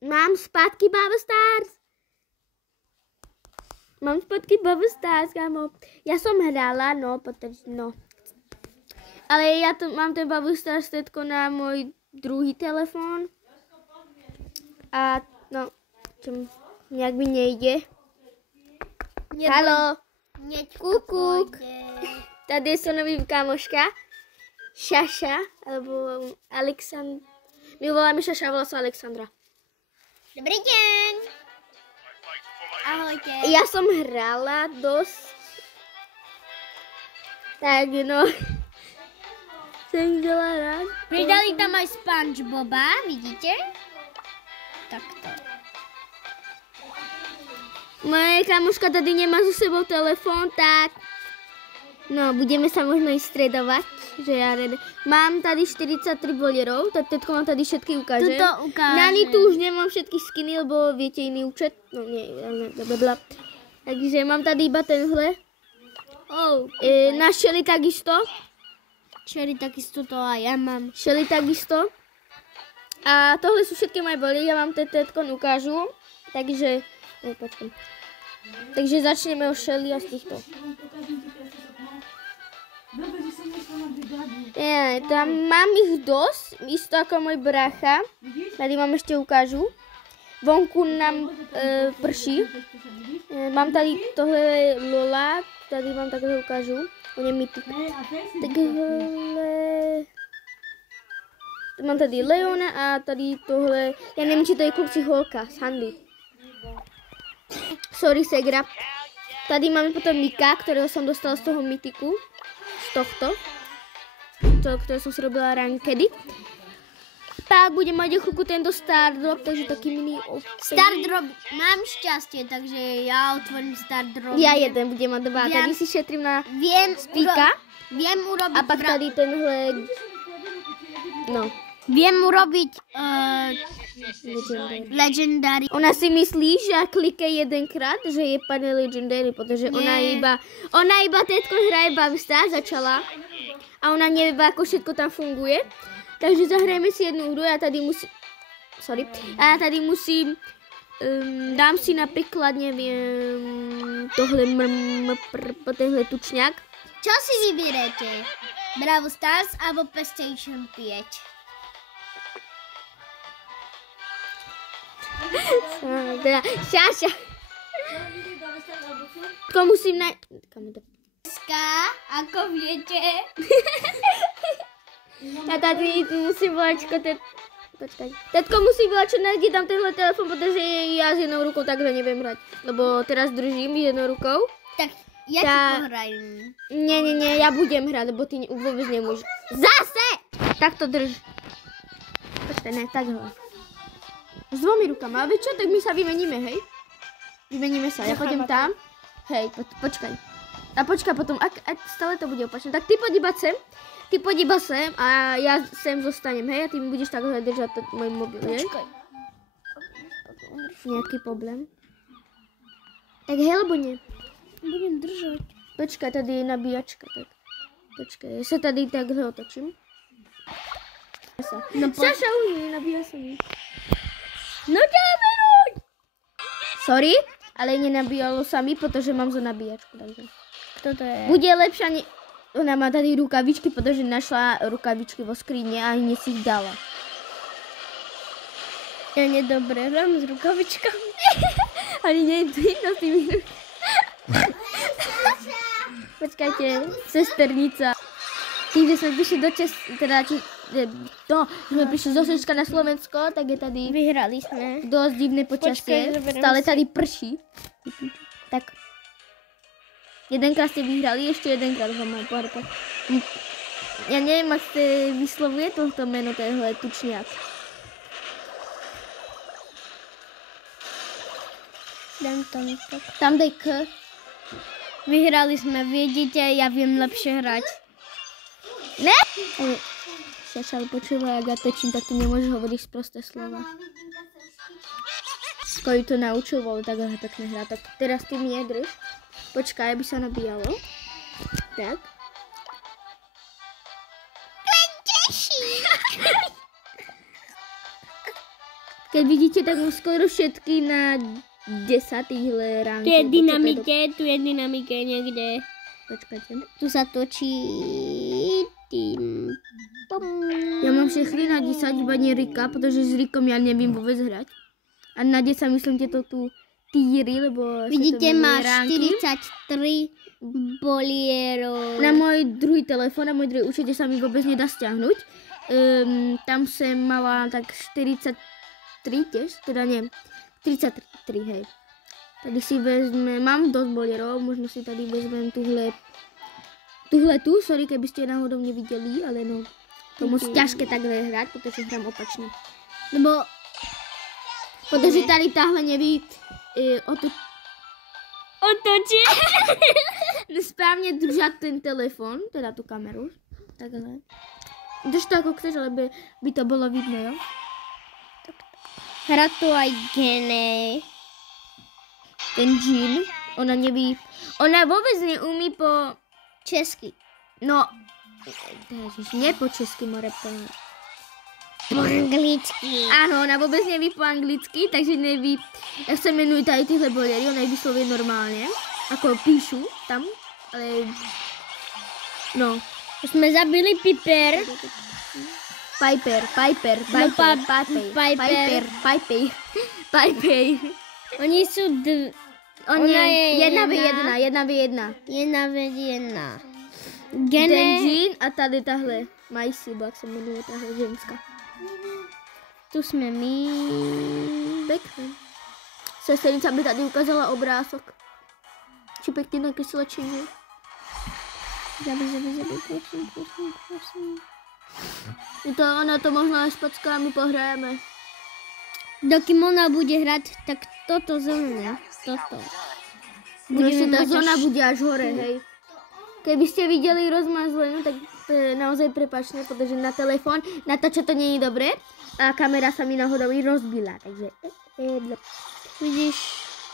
Mám zpátky Brawl Stars. Mám zpátky Brawl Stars, kámo. Já jsem hrála, no, protože, no. Ale já to, mám ten Brawl Stars teďko na můj druhý telefon. A, no, čem, nějak mi nejde. Halo. Kukuk. Tady je nový kámoška. Šaša, alebo Alexandra. My voláme Šaša, volá se Alexandra. Dobrý den. Ahojte. Já jsem hrála dost. Tak no. Jsem chtěla hrát. Přidali tam aj SpongeBoba, vidíte? Takto. Moje kámoška tady nemá so sebou telefon, tak no, budeme se možno i středovat, že já mám tady 43 bolierov, tak teďko mám tady všetky ukáže. Tuto ukáže. Na Nitu už nemám všetky skiny, lebo viete jiný účet, no ne, blablabla. Takže mám tady iba tenhle. Na Shelly takisto. Shelly takisto to a já mám. Shelly takisto. A tohle jsou všetky moje boly, já vám teďko ukážu, takže, počkej. Takže začneme o Shelly a z těchto. Tam mám jich dost, místo jako můj brácha. Tady vám ještě ukážu. Vonku nám prší. Mám tady tohle Lola, tady vám takhle ukážu. On je mytik. Takhle. Mám tady Leona a tady tohle, já nevím, či to je kluci holka z Handy. Sorry, Segra. Tady máme potom Mika, kterého jsem dostala z toho mytiku. Z tohto. Které jsem si robila rankedy. Pak budeme mít chvilku tento Stardrop, takže taky mini Stardrop, mám šťastie, takže já otvorím Stardrop. Já jeden, budeme mít dva. Tady si šetrím na Spíka. Vím urobit. A pak tady tenhle, no. Vím urobit Legendary. Ona si myslí, že jak klikne jedenkrát, že je pane Legendary, protože ona iba teďko hraje Brawl Stars, začala. A ona neví, jako všetko tam funguje. Takže zahrajeme si jednu hru, já tady musím, dám si například, nevím, tohle tučňák. Čo si vybírete? Brawl Stars alebo PlayStation 5? Šáša. To musím najít. Dneska, ako viete. Já tady musím voláčko, počkej. Teďko musím voláčko, najdi tam tenhle telefon, protože já s jednou rukou takhle nevím hrát. Lebo teraz držím jednou rukou. Tak ja ti pohraju. Ne, já budem hrát, lebo ty vůbec nemůžeš. Zase! Tak to drž. Počkej, ne, takhle. S dvomi rukama, a čo, tak my se vymeníme, hej? Vymeníme se, já půjdem tam. Hej, počkej. A počkej potom, ať stále to bude opačně. Tak ty podíba sem a já sem zostanem, hej? A ty mi budeš takhle držet můj mobil, hej? Nějaký problém? Tak hej, nebo ne? Budem držet. Počkej, tady je nabíjačka, tak. Počkej, já se tady takhle otočím. No, Saša, už nabíja se mi. No ďáberuj! Sorry, ale nenabíjalo sa mi, protože mám za nabíjačku, takže. Kto to je? Bude lepšia, ona má tady rukavičky, protože našla rukavičky vo skrině a ani si ich dala. Ja nedobre hrám s rukavičkami. Ani nejdu jedno s tými rukami. Počkajte, sesternica. Tým, že jsme přišli do jsme přišli z Osečka na Slovensko, tak je tady Vyhrali jsme. dost divné počasí. Stále tady prší. Tak. Jedenkrát jste vyhrali, ještě jedenkrát vám mám pohádka. Já nevím, jak se vyslovuje tohto jméno, tohle tučňák. Dám tam tak. Tam dej K. Vyhrali jsme, vidíte, já vím lepší hrať. Ne! Šaša, ale počúvaj, jak ja točím, tak ty nemôžeš hovoriť sprosté slova. Skoro to naučil, ale tak pekne hrá. Tak teraz ty mě drž. Počkaj, aby sa nabíjalo. Tak. Keď vidíte, tak mám skoro všetky na 10 týhle ránky. Tu je dynamike niekde. Počkajte. Tu sa točí tým. Ja mám všechny na 10, iba nie Rika, protože s Rikom ja nevím vôbec hrať. A na 10 myslím tieto tu týry, lebo... Vidíte, má 43 bolierov. Na môj druhý telefón, na môj druhý účet, kde sa mi vôbec nedá stiahnuť. Tam som mala tak 43 tiež, teda nie, 33, hej. Tady si vezme, mám dosť bolierov, možno si tady vezmem tuhle tu, sorry, keby ste náhodou nevideli, ale no, to moc ťažké takhle hrať, protože hrám opačne. Lebo... Protože tady táhle neví otočí. Správne držať ten telefon, teda tú kameru, takhle. Drž to ako chceš, ale by to bolo vidno, jo? Hra to aj Gene. Ten Jean, ona vôbec neumí po Česky. No, ježiš, nie po česky, more po anglicky. Áno, ona vôbec neví po anglicky, takže neví, jak sa menujú tady tyhle boliery, ona ich vyslovuje normálne, ako píšu tam, ale no. Sme zabili Piper. Piper. Oni sú Ona je 1v1. 1v1. Ten Jean a tady tahle Majsi, jak sa menuje tahle ženská. Tu sme my. Pekné. Sesternica by tady ukázala obrázok. Či pekne nakreslečenie. Zabij, prosím. Ona to možno aj s packami pohrajeme. Dokým ona bude hrať, tak toto zóna. Toto. Tá zóna bude až hore, hej. Keby ste videli rozmazlenú, tak to je naozaj prepačné, pretože na telefón natáča to nie je dobré a kamera sa mi náhodou i rozbila, takže... Vidíš?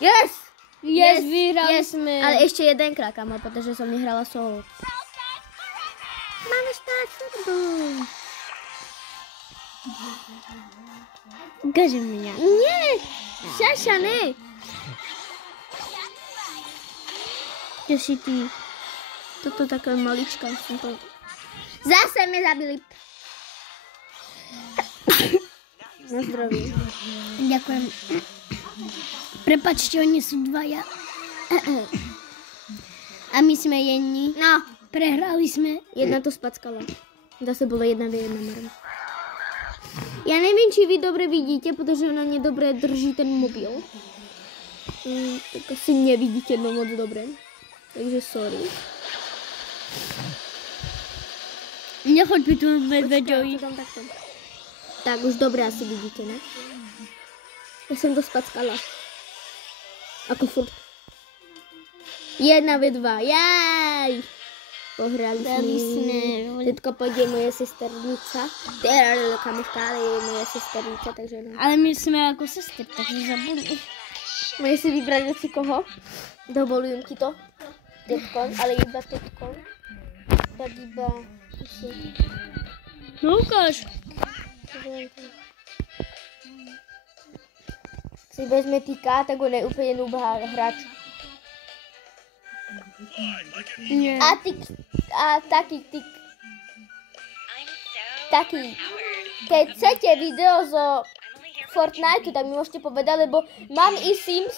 Yes, vyhrali sme. Ale ešte jedenkrát, kamo, pretože som nehrala solo. Máme stať futbol. Ukáži mňa. Nie, Šaša, ne. Čo si ty? Toto taká malička. Zase mi zabili. Na zdravie. Ďakujem. Prepačte, oni sú dvaja. A my sme jedni. No. Prehrali sme. Jedna to spackala. Zase bolo 1v1 marm. Ja neviem, či vy dobre vidíte, pretože ona nedobre drží ten mobil. Tak asi nevidíte no moc dobre. Takže sorry. Nechoď by tu medveďovi. Tak, už dobre asi vidíte, ne? Ja som to spackala. Ako furt. 1v2. Jaj! Pohrali sme. Tetko pôjde moja sesternica. Teda kamoška, ale je moja sesternica, takže no. Ale my sme ako sester, takže zabudli. Môžeš si vybrať si koho? Dovolujem ti to. Tetkon, ale iba tetkon. Tak iba... No ukáž. Si vezme týka, tak on je úplne nubá hráč. Nie. A taký. Keď chcete video zo Fortnite, tak mi môžete povedať, lebo mám i Sims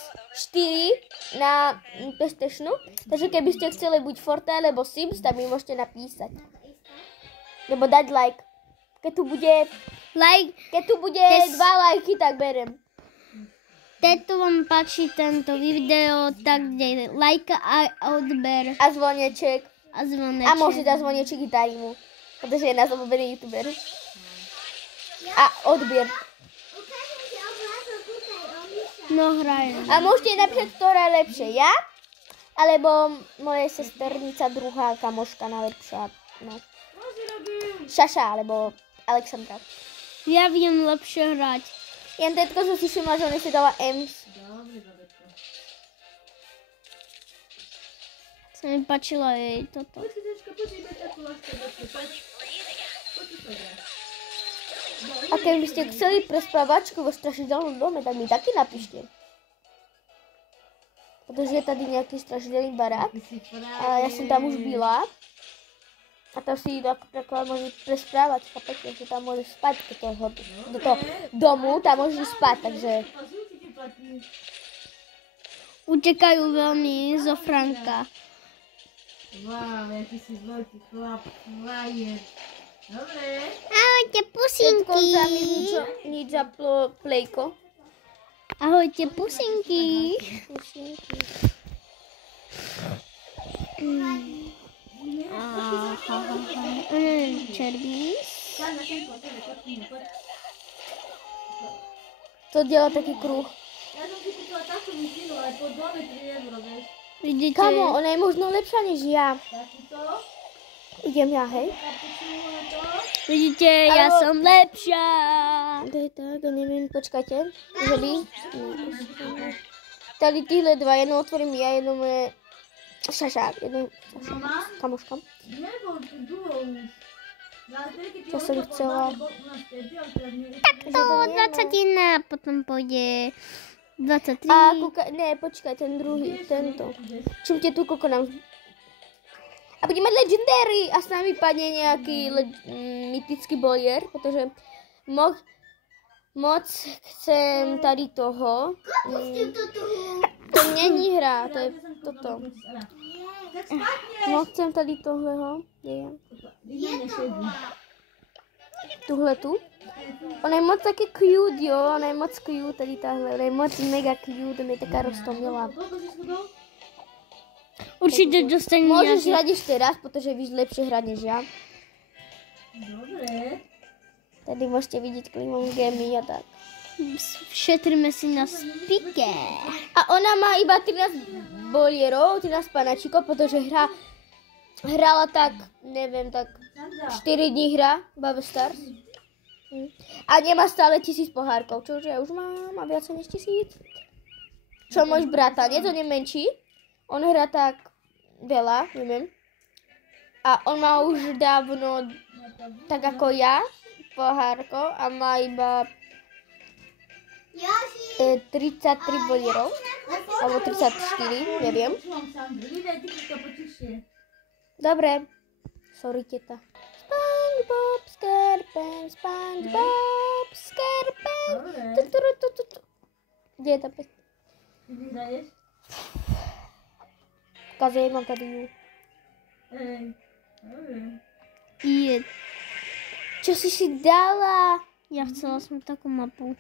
4 na PlayStationu, takže keby ste chceli buď Fortnite alebo Sims, tak mi môžete napísať. Lebo dať like. Keď tu bude 2 lajky, tak berem. Teto vám páči tento video, tak dej like a odber. A zvoneček. A zvoneček. A môžete dať zvoneček i Darimu, pretože je nás obľúbený youtuber. A odber. No hraj. A môžete napísať, ktorá je lepšie, ja? Alebo moja sesternica, druhá kamoška najlepšia. No. Šaša, alebo Alexandra. Ja viem lepšie hrať. Jen tetko som si všimla, že ona si dala Ems. Sa mi páčilo jej toto. A keby ste chceli prespávačku vo strašidelnom dome, tak mi taky napíšte. Protože je tady nějaký strašidelný barák a já jsem tam už byla. A tam si takhle můžu prespávat, chápete, že tam můžu spát do toho domu, tam můžu spát, takže... Utekajú veľmi zo Franka. Wow, jaký si veľký chlap, frajer. Dobre. Ahojte, Všetko za mi pusinky. nič zaplo plejko. Ahojte, pusinky. Červíz. To dělá taký kruh. Ja som si kúpila takú mikinu, ale po dome 3 euro, vieš. Vidíte? Kamo, ona je možno lepšia než ja. Takúto, Idem ja, hej. kapučinu na to. Vidíte, ja Alebo- som lepšia. To je tak, ja neviem, počkajte. Že by... Tady tyhle dva, jednu otvorím ja, jednu je... Šašák, jednu Mama, kamoška. nebol tu dlho už. Ale tedy, keď ti To som otvorila, chcela. bol u nás vtedy, ale teraz nie. To 21 a potom pôjde 23. A ne, počkaj, ten druhý, tento. Čumte tu koľko nám... A budeme mať legendary a s nami padne nejaký mytický bolier, protože moc chcem tady toho. To není hra, to je toto. Tak spadne. Moc chcem tady tohleho. Tuhle tu. Ona je moc taky cute, jo, ona je moc cute, tady tahle, ona je moc mega cute, ona je taká roztomilá. Koľko si schudol? Určite dostane Môžeš nejaký... hrať ešte raz, protože víš lepšie hrať než ja. Dobre. Tady môžete vidieť klimom gemy a tak. Šetríme si na spike. A ona má iba 13 bolierov, 13 panačikov, protože hrala tak, neviem, tak 4 dní hra Bubble Stars. A nemá stále 1000 pohárkov, čože ja už mám a viacej než 1000. Čo môj brata, nie to nemenší. On hrá tak veľa, neviem. A on má už dávno, tak ako ja, pohárkov a má iba 33 bolierov. Alebo 34, neviem. Počúvam Sandru, vydaj ty to potišie. Dobre. Sorry, teta. SpongeBob SquarePants, SpongeBob SquarePants. Dobre. Kde je tá pes? Ty vyhraješ? Kazujem vám tady ju. Dobre. Je. Čo si dala? Ja chcela som takú mapu.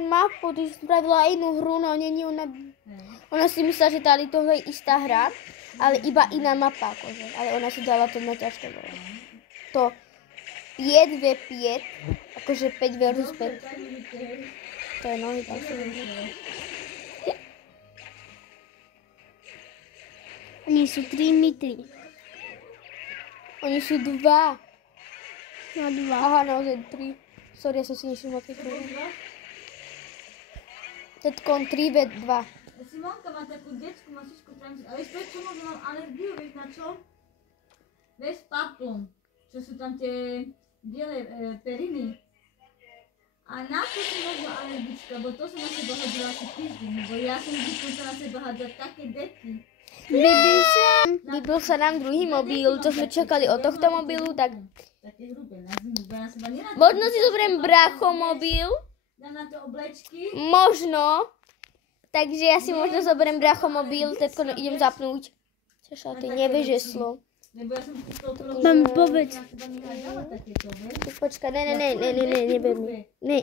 Mapu, ty si spravila inú hru, no není ona... Ona si myslela, že tady tohle je istá hra, ale iba iná mapa, akože. Ale ona si dala to na ťažké bolo. To 5v5, akože 5 versus 5. To je nohy, tak si Oni sú 3 mitry. Oni sú 2. Na 2. Aha, naozaj 3. Sorry, ja som si nevšimla, keď to je. Teďkon 3v2. Simonka má takú detskú masičku transit, ale vieš prečo možno mám alergiu, vieš na čo? Vieš paplom, čo sú tam tie biele periny. A na to som možno alergická, bo to som na seba hodila asi týždeň, bo ja som zvyknutá na seba hádzať také deti. Vybil sa nám druhý mobil, čo sme čakali od tohto mobilu, tak Také hrubé na zimu, bo ja na seba nerad. možno si zoberiem bracho mobil, Dám na to oblečky. možno, takže ja si možno zoberiem bracho mobil, teďko idem zapnúť. Čoša, ty nevieš jeslo. Lebo ja som si to prvú... Mám povedz. Na seba nehádzala takéto, vieš? Počkaj, ne, neber mi. Ne.